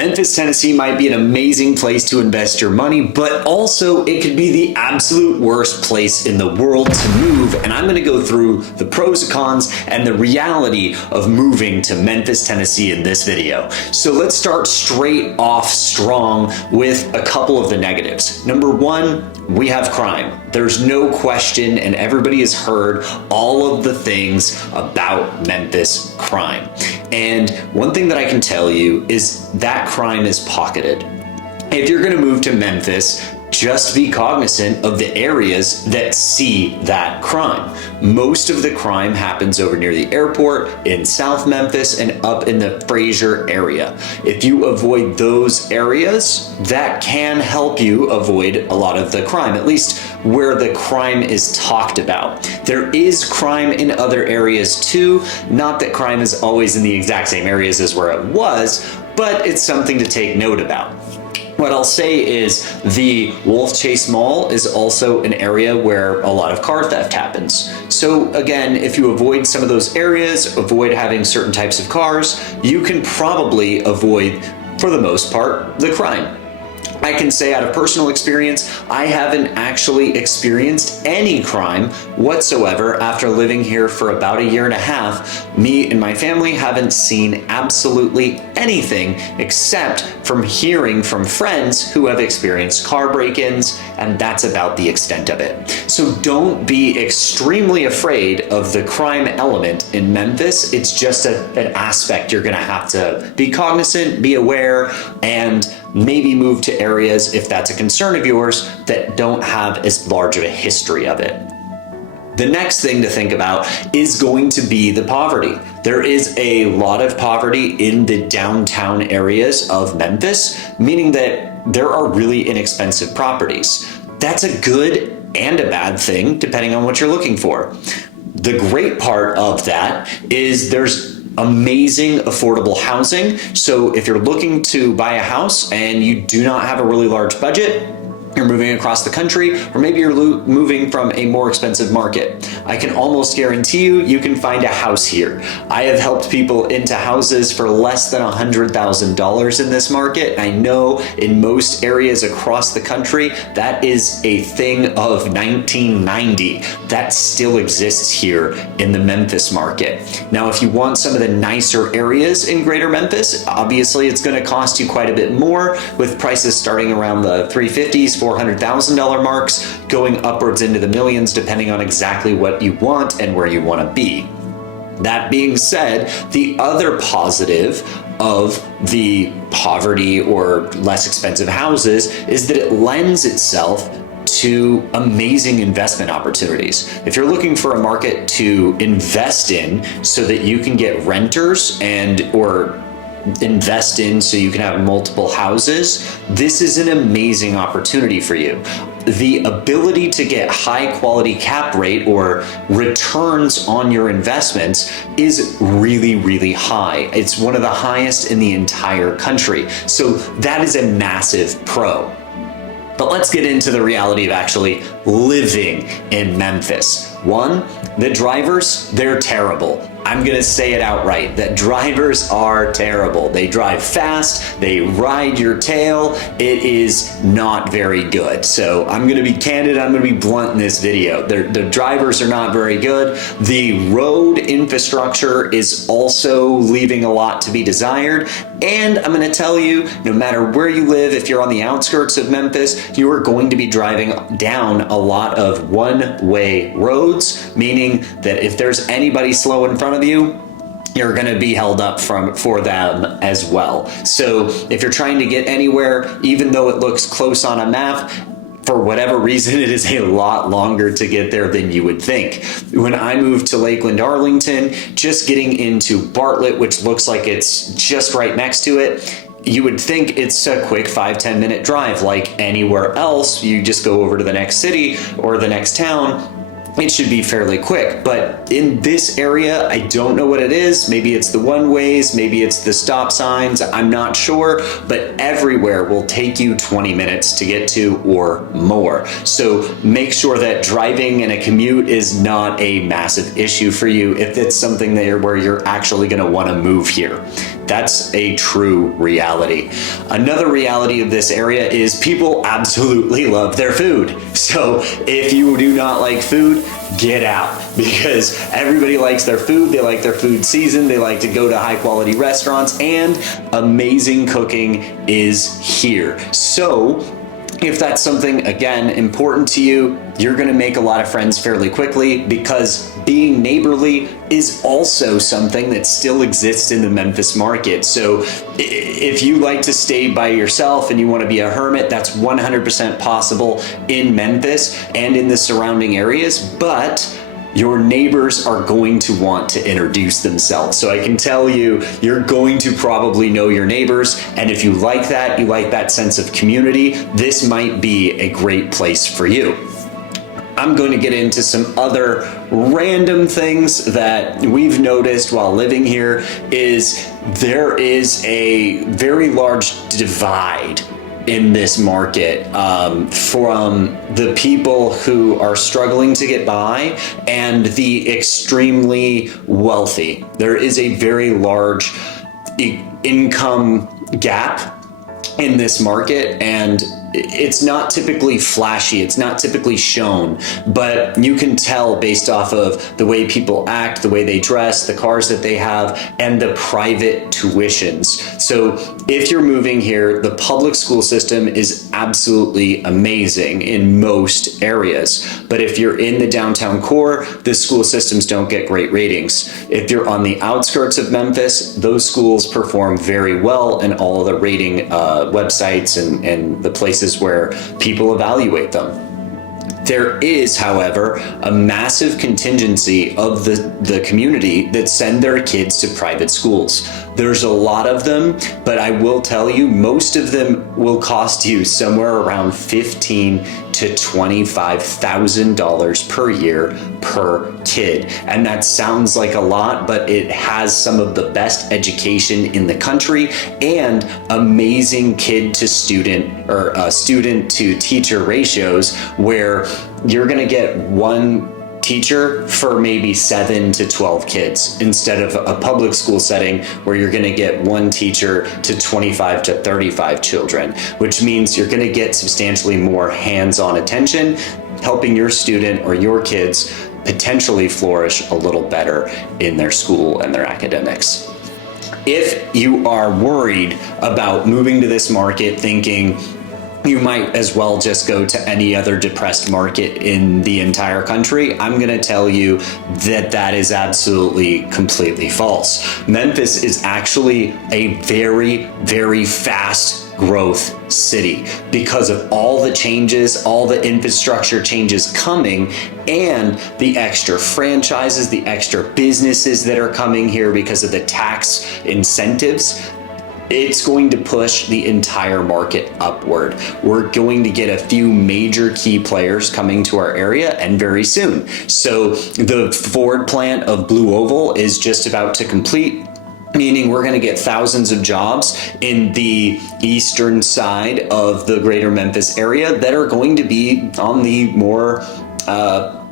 Memphis, Tennessee might be an amazing place to invest your money, but also it could be the absolute worst place in the world to move. And I'm gonna go through the pros and cons and the reality of moving to Memphis, Tennessee in this video. So let's start straight off strong with a couple of the negatives. Number one, we have crime. There's no question, and everybody has heard all of the things about Memphis crime. And one thing that I can tell you is that crime is pocketed. If you're gonna move to Memphis, just be cognizant of the areas that see that crime. Most of the crime happens over near the airport, in South Memphis, and up in the Fraser area. If you avoid those areas, that can help you avoid a lot of the crime, at least where the crime is talked about. There is crime in other areas too, not that crime is always in the exact same areas as where it was, but it's something to take note about. What I'll say is the Wolf Chase Mall is also an area where a lot of car theft happens. So again, if you avoid some of those areas, avoid having certain types of cars, you can probably avoid, for the most part, the crime. I can say out of personal experience, I haven't actually experienced any crime whatsoever after living here for about a year and a half. Me and my family haven't seen absolutely anything except from hearing from friends who have experienced car break-ins, and that's about the extent of it. So don't be extremely afraid of the crime element in Memphis. It's just an aspect you're gonna have to be cognizant, be aware, and maybe move to areas, if that's a concern of yours, that don't have as large of a history of it. The next thing to think about is going to be the poverty. There is a lot of poverty in the downtown areas of Memphis, meaning that there are really inexpensive properties. That's a good and a bad thing, depending on what you're looking for. The great part of that is there's amazing affordable housing. So if you're looking to buy a house and you do not have a really large budget, you're moving across the country, or maybe you're moving from a more expensive market, I can almost guarantee you can find a house here. I have helped people into houses for less than $100,000 in this market. I know in most areas across the country, that is a thing of 1990. That still exists here in the Memphis market. Now, if you want some of the nicer areas in greater Memphis, obviously it's gonna cost you quite a bit more, with prices starting around the $350s, $400,000 marks, going upwards into the millions depending on exactly what you want and where you want to be. That being said, the other positive of the poverty or less expensive houses is that it lends itself to amazing investment opportunities. If you're looking for a market to invest in so that you can get renters or invest in so you can have multiple houses, this is an amazing opportunity for you. The ability to get high quality cap rate or returns on your investments is really, really high. It's one of the highest in the entire country. So that is a massive pro. But let's get into the reality of actually living in Memphis. One, the drivers, they're terrible. I'm gonna say it outright, that drivers are terrible. They drive fast, they ride your tail. It is not very good. So I'm gonna be candid, I'm gonna be blunt in this video. The drivers are not very good. The road infrastructure is also leaving a lot to be desired. And I'm gonna tell you, no matter where you live, if you're on the outskirts of Memphis, you are going to be driving down a lot of one-way roads, meaning that if there's anybody slow in front of you, you're gonna be held up for them as well. So if you're trying to get anywhere, even though it looks close on a map, for whatever reason, it is a lot longer to get there than you would think. When I moved to Lakeland, Arlington, just getting into Bartlett, which looks like it's just right next to it, you would think it's a quick 5-10 minute drive like anywhere else. You just go over to the next city or the next town. It should be fairly quick, but in this area, I don't know what it is. Maybe it's the one-ways, maybe it's the stop signs, I'm not sure, but everywhere will take you 20 minutes to get to or more. So make sure that driving in a commute is not a massive issue for you if it's something where you're actually gonna wanna move here. that's a true reality. Another reality of this area is people absolutely love their food. So if you do not like food, get out, because everybody likes their food. They like their food seasoned. They like to go to high quality restaurants, and amazing cooking is here. So if that's something, again, important to you, you're gonna make a lot of friends fairly quickly, because being neighborly is also something that still exists in the Memphis market. So if you like to stay by yourself and you wanna be a hermit, that's 100% possible in Memphis and in the surrounding areas, but your neighbors are going to want to introduce themselves. So I can tell you, you're going to probably know your neighbors. And if you like that sense of community, this might be a great place for you. I'm going to get into some other random things that we've noticed while living here. There is a very large divide in this market from the people who are struggling to get by and the extremely wealthy. There is a very large income gap in this market, and it's not typically flashy, it's not typically shown, but you can tell based off of the way people act, the way they dress, the cars that they have, and the private tuitions. So if you're moving here, the public school system is absolutely amazing in most areas. But if you're in the downtown core, the school systems don't get great ratings. If you're on the outskirts of Memphis, those schools perform very well in all the rating websites and the places where people evaluate them. There is, however, a massive contingency of the community that send their kids to private schools. There's a lot of them, but I will tell you, most of them will cost you somewhere around $15,000 to $25,000 per year per kid. And that sounds like a lot, but it has some of the best education in the country and amazing kid to student or student to teacher ratios, where you're gonna get one teacher for maybe 7 to 12 kids instead of a public school setting where you're going to get one teacher to 25 to 35 children, which means you're going to get substantially more hands-on attention, helping your student or your kids potentially flourish a little better in their school and their academics. If you are worried about moving to this market thinking you might as well just go to any other depressed market in the entire country, I'm going to tell you that that is absolutely completely false. Memphis is actually a very, very fast growth city because of all the changes, all the infrastructure changes coming, and the extra franchises, the extra businesses that are coming here because of the tax incentives. It's going to push the entire market upward. We're going to get a few major key players coming to our area, and very soon. So the Ford plant of Blue Oval is just about to complete, meaning we're going to get thousands of jobs in the eastern side of the greater Memphis area that are going to be on the more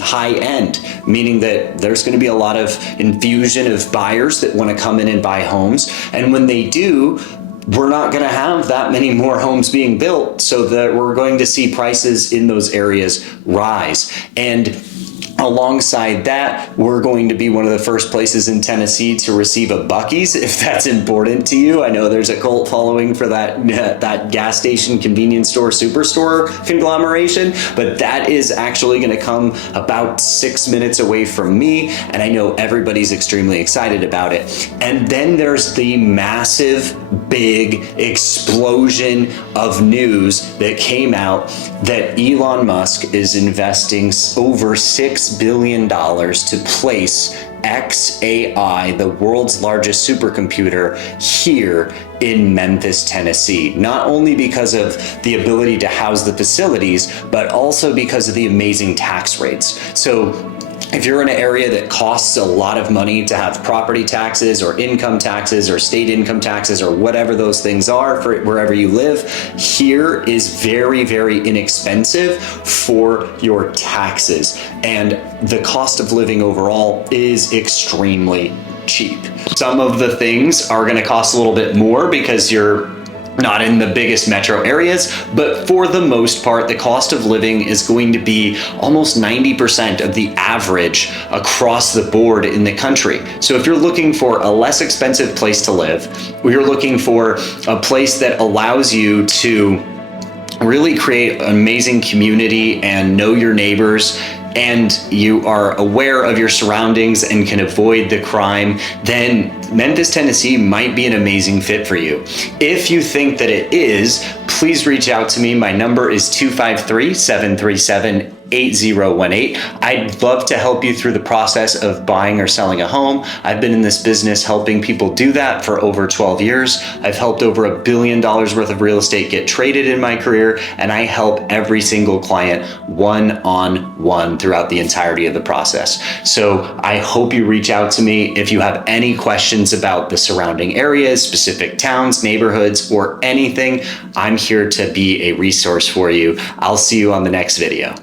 high end, meaning that there's going to be a lot of infusion of buyers that want to come in and buy homes. And when they do, we're not going to have that many more homes being built, so that we're going to see prices in those areas rise. And alongside that, we're going to be one of the first places in Tennessee to receive a Buc-ee's, if that's important to you. I know there's a cult following for that gas station, convenience store, superstore conglomeration, but that is actually going to come about 6 minutes away from me, and I know everybody's extremely excited about it. And then there's the massive, big explosion of news that came out that Elon Musk is investing over $6 billion to place xAI, the world's largest supercomputer, here in Memphis, Tennessee. Not only because of the ability to house the facilities, but also because of the amazing tax rates. So if you're in an area that costs a lot of money to have property taxes or income taxes or state income taxes or whatever those things are for wherever you live, here is very, very inexpensive for your taxes. And the cost of living overall is extremely cheap. Some of the things are going to cost a little bit more because you're not in the biggest metro areas, but for the most part, the cost of living is going to be almost 90% of the average across the board in the country. So if you're looking for a less expensive place to live, or you're looking for a place that allows you to really create an amazing community and know your neighbors, and you are aware of your surroundings and can avoid the crime, then Memphis, Tennessee might be an amazing fit for you. If you think that it is, please reach out to me. My number is 253-737-8018. I'd love to help you through the process of buying or selling a home. I've been in this business helping people do that for over 12 years. I've helped over $1 billion worth of real estate get traded in my career, and I help every single client one-on-one throughout the entirety of the process. So I hope you reach out to me if you have any questions about the surrounding areas, specific towns, neighborhoods, or anything. I'm here to be a resource for you. I'll see you on the next video.